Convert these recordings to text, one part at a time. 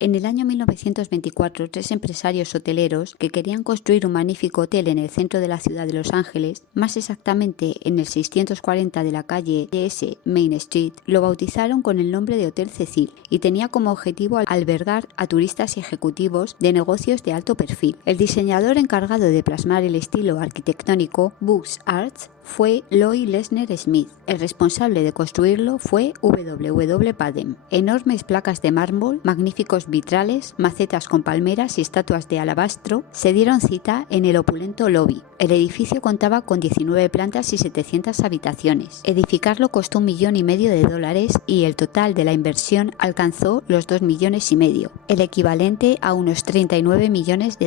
En el año 1924, tres empresarios hoteleros que querían construir un magnífico hotel en el centro de la ciudad de Los Ángeles, más exactamente en el 640 de la calle S. Main Street, lo bautizaron con el nombre de Hotel Cecil y tenía como objetivo albergar a turistas y ejecutivos de negocios de alto perfil. El diseñador encargado de plasmar el estilo arquitectónico Busch Arts fue Lloyd Lesner Smith. El responsable de construirlo fue W. Padden. Enormes placas de mármol, magníficos vitrales, macetas con palmeras y estatuas de alabastro se dieron cita en el opulento lobby. El edificio contaba con 19 plantas y 700 habitaciones. Edificarlo costó $1,5 millones y el total de la inversión alcanzó los $2,5 millones, el equivalente a unos $39 millones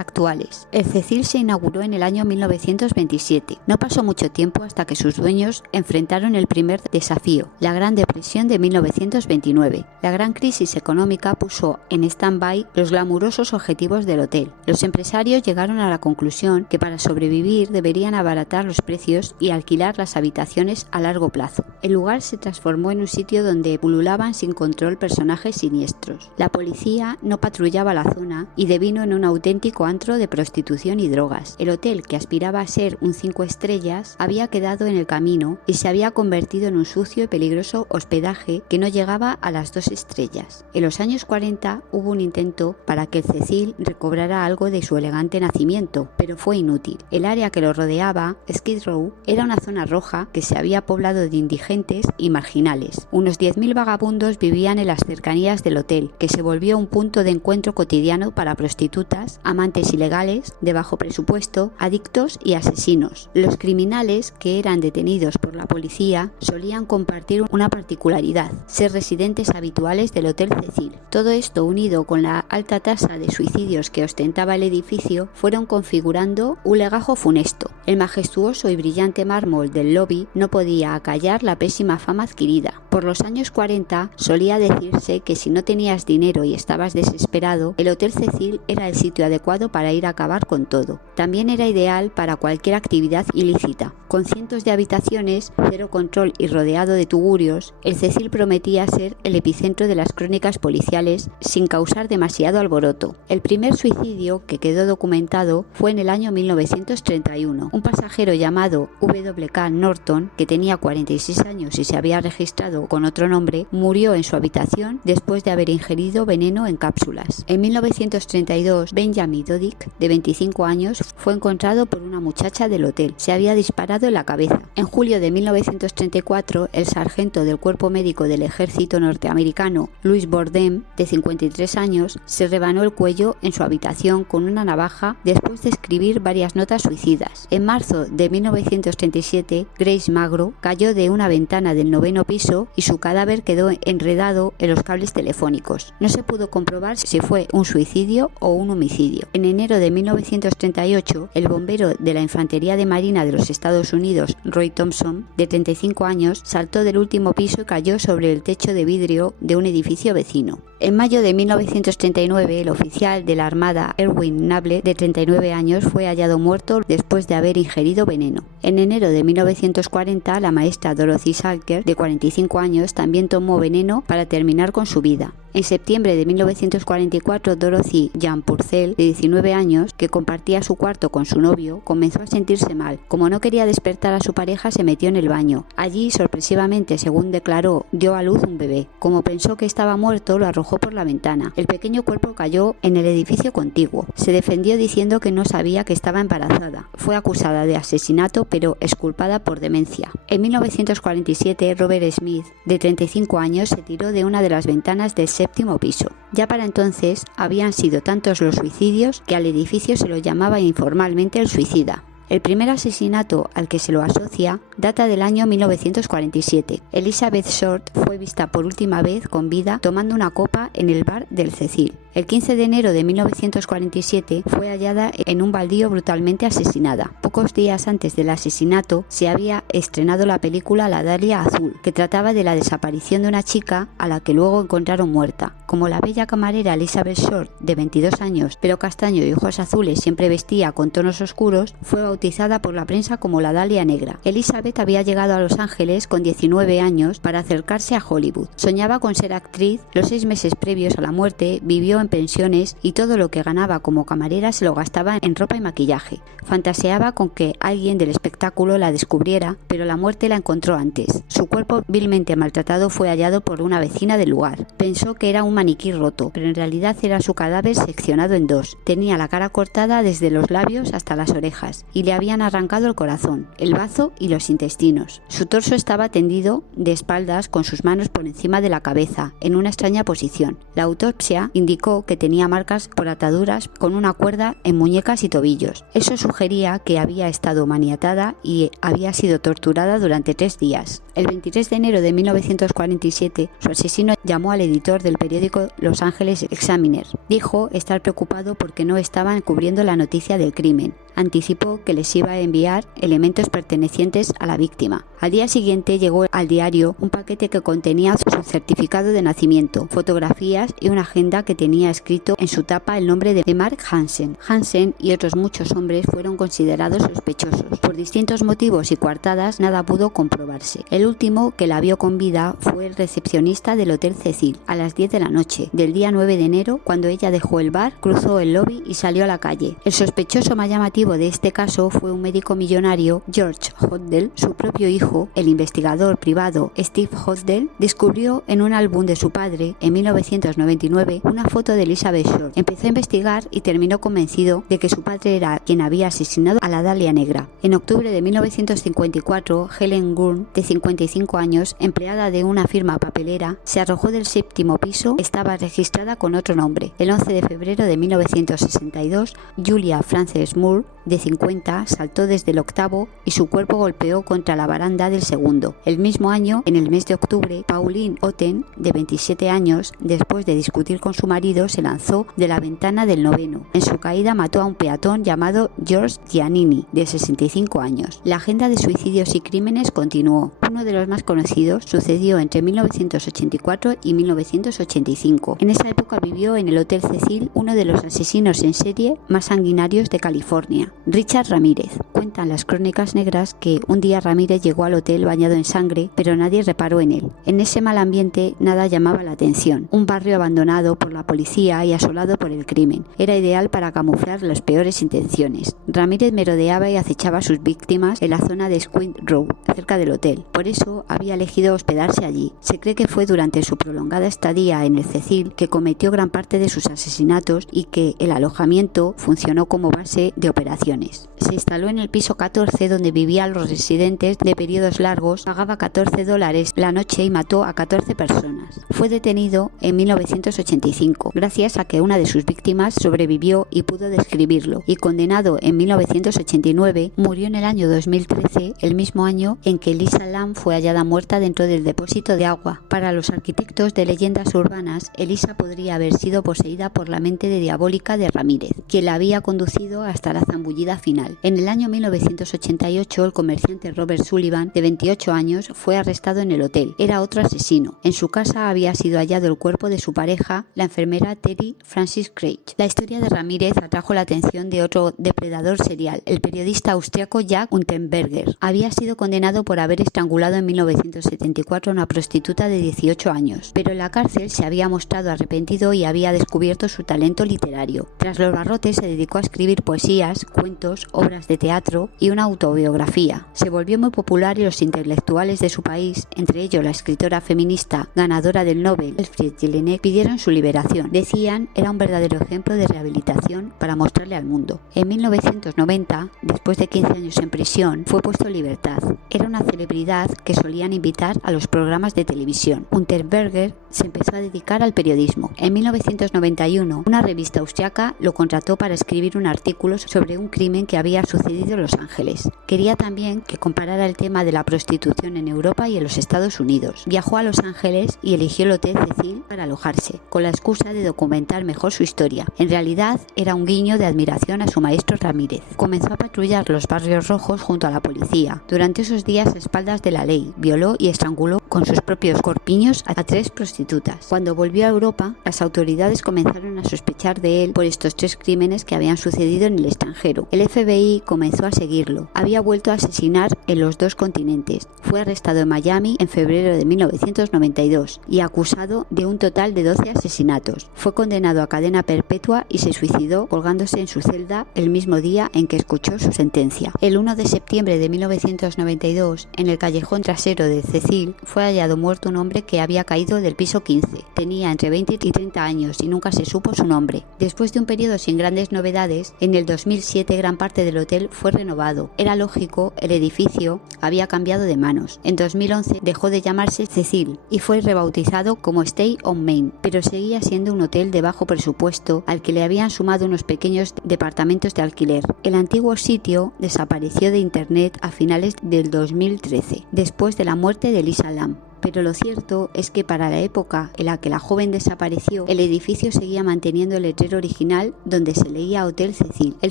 actuales. El Cecil se inauguró en el año 1927. No pasó mucho tiempo hasta que sus dueños enfrentaron el primer desafío, la Gran Depresión de 1929. La gran crisis económica puso en stand-by los glamurosos objetivos del hotel. Los empresarios llegaron a la conclusión que para sobrevivir deberían abaratar los precios y alquilar las habitaciones a largo plazo. El lugar se transformó en un sitio donde pululaban sin control personajes siniestros. La policía no patrullaba la zona y devino en un auténtico antro de prostitución y drogas. El hotel, que aspiraba a ser un 5 estrellas, había quedado en el camino y se había convertido en un sucio y peligroso hospedaje que no llegaba a las 2 estrellas. En los años 40 hubo un intento para que el Cecil recobrara algo de su elegante nacimiento, pero fue inútil. El área que lo rodeaba, Skid Row, era una zona roja que se había poblado de indigentes y marginales. Unos 10.000 vagabundos vivían en las cercanías del hotel, que se volvió un punto de encuentro cotidiano para prostitutas, amantes ilegales, de bajo presupuesto, adictos y asesinos. Los criminales que eran detenidos por la policía solían compartir una particularidad: ser residentes habituales del Hotel Cecil. Todo esto, unido con la alta tasa de suicidios que ostentaba el edificio, fueron configurando un legajo funesto. El majestuoso y brillante mármol del lobby no podía acallar la pésima fama adquirida. Por los años 40 solía decirse que si no tenías dinero y estabas desesperado, el Hotel Cecil era el sitio adecuado para ir a acabar con todo. También era ideal para cualquier actividad ilícita. Con cientos de habitaciones, cero control y rodeado de tugurios, el Cecil prometía ser el epicentro de las crónicas policiales sin causar demasiado alboroto. El primer suicidio que quedó documentado fue en el año 1931. Un pasajero llamado W.K. Norton, que tenía 46 años y se había registrado con otro nombre, murió en su habitación después de haber ingerido veneno en cápsulas. En 1932, Benjamin Dodick, de 25 años, fue encontrado por una muchacha del hotel. Se había disparado en la cabeza. En julio de 1934, el sargento del cuerpo médico del ejército norteamericano, Louis Borden, de 53 años, se rebanó el cuello en su habitación con una navaja después de escribir varias notas suicidas. En marzo de 1937, Grace Magro cayó de una ventana del 9º piso y su cadáver quedó enredado en los cables telefónicos. No se pudo comprobar si fue un suicidio o un homicidio. En enero de 1938, el bombero de la Infantería de Marina de los Estados Unidos, Roy Thompson, de 35 años, saltó del último piso y cayó sobre el techo de vidrio de un edificio vecino. En mayo de 1939, el oficial de la Armada Erwin Nable, de 39 años, fue hallado muerto después de haber ingerido veneno. En enero de 1940, la maestra Dorothy Salker, de 45 años, también tomó veneno para terminar con su vida. En septiembre de 1944, Dorothy Jan Purcell, de 19 años, que compartía su cuarto con su novio, comenzó a sentirse mal. Como no quería despertar a su pareja, se metió en el baño. Allí, sorpresivamente, según declaró, dio a luz un bebé. Como pensó que estaba muerto, lo arrojó por la ventana. El pequeño cuerpo cayó en el edificio contiguo. Se defendió diciendo que no sabía que estaba embarazada. Fue acusada de asesinato, pero exculpada por demencia. En 1947, Robert Smith, de 35 años, se tiró de una de las ventanas del 7º piso. Ya para entonces habían sido tantos los suicidios que al edificio se lo llamaba informalmente el suicida. El primer asesinato al que se lo asocia data del año 1947. Elizabeth Short fue vista por última vez con vida tomando una copa en el bar del Cecil. El 15 de enero de 1947 fue hallada en un baldío brutalmente asesinada. Pocos días antes del asesinato se había estrenado la película La Dalia Azul, que trataba de la desaparición de una chica a la que luego encontraron muerta. Como la bella camarera Elizabeth Short, de 22 años, pelo castaño y ojos azules, siempre vestía con tonos oscuros, fue bautizada por la prensa como la Dalia Negra. Elizabeth Elizabeth había llegado a Los Ángeles con 19 años para acercarse a Hollywood. Soñaba con ser actriz. Los 6 meses previos a la muerte vivió en pensiones y todo lo que ganaba como camarera se lo gastaba en ropa y maquillaje. Fantaseaba con que alguien del espectáculo la descubriera, pero la muerte la encontró antes. Su cuerpo, vilmente maltratado, fue hallado por una vecina del lugar. Pensó que era un maniquí roto, pero en realidad era su cadáver seccionado en 2. Tenía la cara cortada desde los labios hasta las orejas y le habían arrancado el corazón, el bazo y los intestinos. Su torso estaba tendido de espaldas con sus manos por encima de la cabeza, en una extraña posición. La autopsia indicó que tenía marcas por ataduras con una cuerda en muñecas y tobillos. Eso sugería que había estado maniatada y había sido torturada durante 3 días. El 23 de enero de 1947, su asesino llamó al editor del periódico Los Angeles Examiner. Dijo estar preocupado porque no estaban cubriendo la noticia del crimen. Anticipó que les iba a enviar elementos pertenecientes a la víctima. Al día siguiente llegó al diario un paquete que contenía su certificado de nacimiento, fotografías y una agenda que tenía escrito en su tapa el nombre de Mark Hansen. Hansen y otros muchos hombres fueron considerados sospechosos. Por distintos motivos y coartadas nada pudo comprobarse. El último que la vio con vida fue el recepcionista del Hotel Cecil a las 10 de la noche del día 9 de enero, cuando ella dejó el bar, cruzó el lobby y salió a la calle. El sospechoso más llamativo de este caso fue un médico millonario, George Hodel. Su propio hijo, el investigador privado Steve Hodel, descubrió en un álbum de su padre en 1999 una foto de Elizabeth Short. Empezó a investigar y terminó convencido de que su padre era quien había asesinado a la Dalia Negra. En octubre de 1954, Helen Gurn, de 55 años, empleada de una firma papelera, se arrojó del 7º piso. Estaba registrada con otro nombre. El 11 de febrero de 1962, Julia Frances Moore, de 50, saltó desde el 8º y su cuerpo golpeó contra la baranda del 2º. El mismo año, en el mes de octubre, Pauline Otten, de 27 años, después de discutir con su marido, se lanzó de la ventana del 9º. En su caída mató a un peatón llamado George Giannini, de 65 años. La agenda de suicidios y crímenes continuó. Uno de los más conocidos sucedió entre 1984 y 1985. En esa época vivió en el Hotel Cecil uno de los asesinos en serie más sanguinarios de California, Richard Ramírez. Cuentan las crónicas negras que un día Ramírez llegó al hotel bañado en sangre, pero nadie reparó en él. En ese mal ambiente nada llamaba la atención. Un barrio abandonado por la policía y asolado por el crimen. Era ideal para camuflar las peores intenciones. Ramírez merodeaba y acechaba a sus víctimas en la zona de Squint Road, cerca del hotel. Por eso había elegido hospedarse allí. Se cree que fue durante su prolongada estadía en el Cecil que cometió gran parte de sus asesinatos y que el alojamiento funcionó como base de operaciones. Se instaló en el piso 14, donde vivían los residentes de periodos largos, pagaba $14 la noche y mató a 14 personas. Fue detenido en 1985, gracias a que una de sus víctimas sobrevivió y pudo describirlo, y condenado en 1989, murió en el año 2013, el mismo año en que Lisa Lam fue hallada muerta dentro del depósito de agua. Para los arquitectos de leyendas urbanas, Elisa podría haber sido poseída por la mente diabólica de Ramírez, quien la había conducido hasta la zambullida final. En el año 1988, el comerciante Robert Sullivan, de 28 años, fue arrestado en el hotel. Era otro asesino. En su casa había sido hallado el cuerpo de su pareja, la enfermera Terry Francis Craig. La historia de Ramírez atrajo la atención de otro depredador serial, el periodista austriaco Jack Unterberger. Había sido condenado por haber estrangulado en 1974 a una prostituta de 18 años, pero en la cárcel se había mostrado arrepentido y había descubierto su talento literario. Tras los barrotes se dedicó a escribir poesías, cuentos, obras de teatro y una autobiografía. Se volvió muy popular y los intelectuales de su país, entre ellos la escritora feminista ganadora del Nobel, Elfriede Jelinek, pidieron su liberación. Decían era un verdadero ejemplo de rehabilitación para mostrarle al mundo. En 1990, después de 15 años en prisión, fue puesto en libertad. Era una celebridad que solían invitar a los programas de televisión. Unterberger se empezó a dedicar al periodismo. En 1991, una revista austriaca lo contrató para escribir un artículo sobre un crimen que había sucedido en Los Ángeles. Quería también que comparara el tema de la prostitución en Europa y en los Estados Unidos. Viajó a Los Ángeles y eligió el Hotel Cecil para alojarse, con la excusa de documentar mejor su historia. En realidad, era un guiño de admiración a su maestro Ramírez. Comenzó a patrullar los barrios rojos junto a la policía. Durante esos días, a espaldas de la ley, violó y estranguló con sus propios corpiños a 3 prostitutas. Cuando volvió a Europa, las autoridades comenzaron a sospechar de él por estos 3 crímenes que habían sucedido en el extranjero. El FBI comenzó a seguirlo. Había vuelto a asesinar en los 2 continentes. Fue arrestado en Miami en febrero de 1992 y acusado de un total de 12 asesinatos. Fue condenado a cadena perpetua y se suicidó colgándose en su celda el mismo día en que escuchó su sentencia. El 1 de septiembre de 1992, en el callejón trasero de Cecil, fue hallado muerto un hombre que había caído del piso 15. Tenía entre 20 y 30 años y nunca se supo su nombre. Después de un periodo sin grandes novedades, en el 2007 gran parte del hotel fue renovado. Era lógico, el edificio había cambiado de manos. En 2011 dejó de llamarse Cecil y fue rebautizado como Stay on Main, pero seguía siendo un hotel de bajo presupuesto al que le habían sumado unos pequeños departamentos de alquiler. El antiguo sitio desapareció de internet a finales del 2013, después de la muerte de Lisa Lam. Pero lo cierto es que para la época en la que la joven desapareció, el edificio seguía manteniendo el letrero original donde se leía Hotel Cecil. El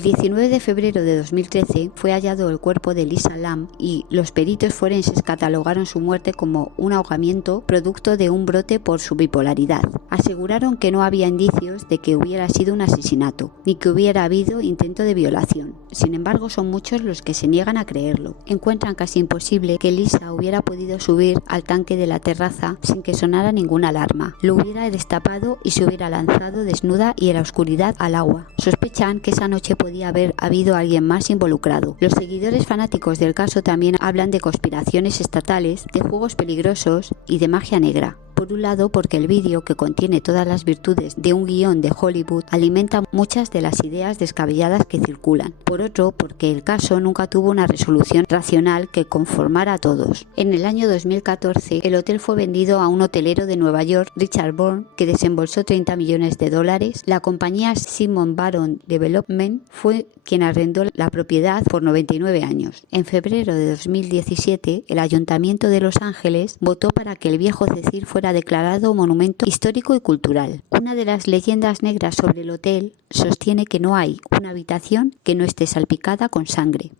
19 de febrero de 2013 fue hallado el cuerpo de Lisa Lam y los peritos forenses catalogaron su muerte como un ahogamiento producto de un brote por su bipolaridad. Aseguraron que no había indicios de que hubiera sido un asesinato, ni que hubiera habido intento de violación. Sin embargo, son muchos los que se niegan a creerlo. Encuentran casi imposible que Lisa hubiera podido subir al tanque de la terraza sin que sonara ninguna alarma. Lo hubiera destapado y se hubiera lanzado desnuda y en la oscuridad al agua. Sospechan que esa noche podía haber habido alguien más involucrado. Los seguidores fanáticos del caso también hablan de conspiraciones estatales, de juegos peligrosos y de magia negra. Por un lado, porque el vídeo, que contiene todas las virtudes de un guión de Hollywood, alimenta muchas de las ideas descabelladas que circulan. Por otro, porque el caso nunca tuvo una resolución racional que conformara a todos. En el año 2014, el hotel fue vendido a un hotelero de Nueva York, Richard Bourne, que desembolsó $30 millones. La compañía Simon Baron Development fue quien arrendó la propiedad por 99 años. En febrero de 2017, el Ayuntamiento de Los Ángeles votó para que el viejo Cecil fuera declarado monumento histórico y cultural. Una de las leyendas negras sobre el hotel sostiene que no hay una habitación que no esté salpicada con sangre.